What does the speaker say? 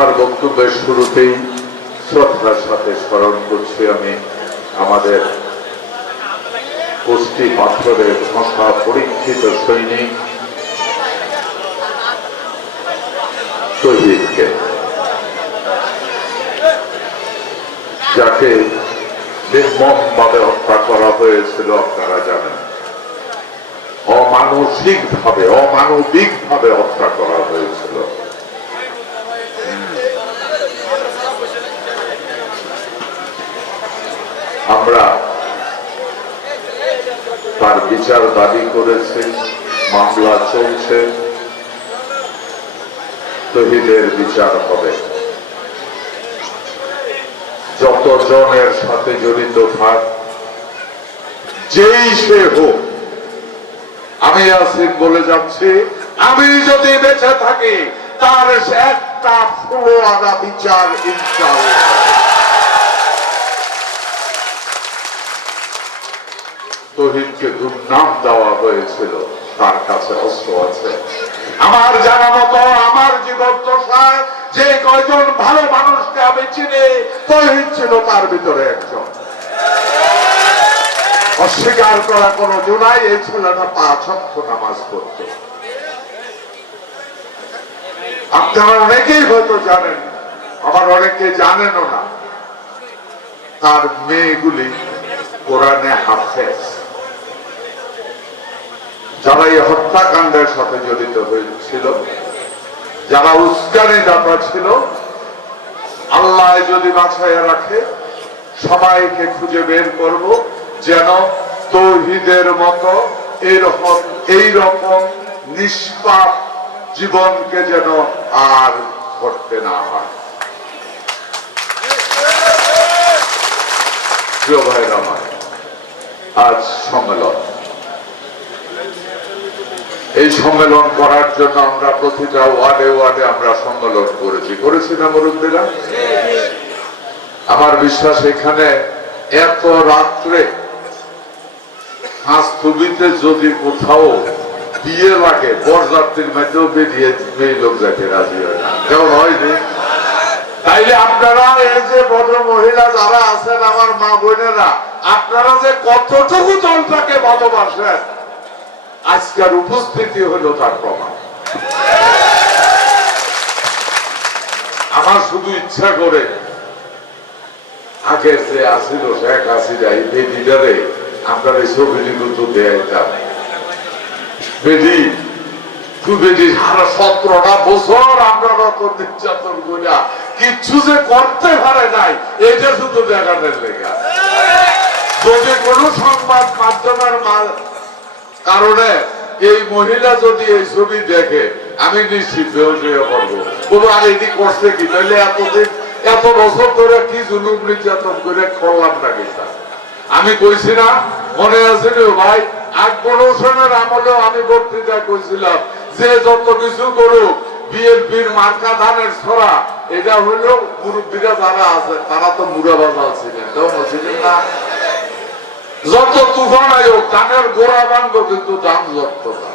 আমার বক্তব্যের শুরুতেই শ্রদ্ধার সাথে স্মরণ করছি আমি আমাদের কুস্তি পাথরের ভাষা পরীক্ষিত সৈনিক শহীদকে, যাকে নির্মমভাবে হত্যা করা হয়েছিল, আপনারা জানেন। অমানসিক ভাবে অমানবিক ভাবে হত্যা করা হয়েছিল আমরা তার বিচার দাবি করেছি, মামলা চলছে, শহীদের বিচার হবে। যতজনের সাথে জড়িত থাক, যেই সে হোক, আমি আসিফ বলে যাচ্ছি, আমি যদি বেঁচে থাকি, তার একটা ফুলো আনা বিচার ইনশাআল্লাহ। তহিদকে দুর্নাম দেওয়া হয়েছিল, তার কাছে অস্ত্র আছে। আমার জানা মতো আমার জীবন দশায় যে কয়জন ভালো মানুষকে আমি চিনি তহিদ ছিল তার ভিতরে একজন। অস্বীকার করা কোনো জোনাই, এই ছেলেটা পাঁচ অক্ষ নামাজ পড়ত। আপনারা অনেকেই হয়তো জানেন, আবার অনেকে জানেনও না, তার মেয়েগুলি কোরআনে হাফেজ। যারা এই হত্যাকাণ্ডের সাথে জড়িত হয়েছিল, যারা উস্কানি দাতা ছিল, আল্লাহ যদি বাছাইয়া রাখে, সবাইকে খুঁজে বের করব যেন তৌহিদের মতো এরকম, এইরকম নিষ্পাপ জীবনকে যেন আর ঘটতে না হয়। প্রিয় ভাইরা আজ সম্মেলন। এই সম্মেলন করার জন্য আমরা প্রতিটা ওয়ার্ডে ওয়ার্ডে আমরা সম্মেলন করেছি। করেছি না মুরব্বীরা? আমার বিশ্বাস এখানে এত রাত্রে হাঁসতুবিতে যদি কোথাও বিয়ে লাগে, বরযাত্রীর মধ্যেও বেরিয়ে মেয়ে লোক যাকে রাজি হয় না। কেমন হয়নি তাইলে আপনারা এই যে ভদ্র মহিলা যারা আছেন, আমার মা বোনেরা, আপনারা যে কতটুকু দলটাকে ভালোবাসেন? আজকের উপস্থিতি হলো তার প্রমাণ। আমার শুধু ইচ্ছা করে আগের যে আসিল, শেখ হাসিনা, এই বেদিটারে আপনার এই ছবিটি কিন্তু দেয়াইতাম। বেদি সারা সতেরোটা বছর আমরা কিচ্ছু যে করতে পারে নাই কোনো সংবাদ কারণে এই মহিলা যদি এই ছবি দেখে, আমি নিশ্চিত এটি করছে কি? তাহলে এতদিন, এত বছর ধরে কি জুলুম, নির্যাতন করে করলাম না কিনা আমি কইছি না, মনে আছে ভাই? আকবর হোসেনের আমলেও আমি বক্তৃতা কইছিলাম যে যত কিছু করুক, বিএনপির মার্কা ধানের ছড়া, এটা হইল মুরব্বীরা যারা আছে, তারা তো মুরাবাজাল ছিলেন কেমন ছিলেন না? যত তুফান আয়োগ ধানের গোড়া বান্ধব কিন্তু দাম যত না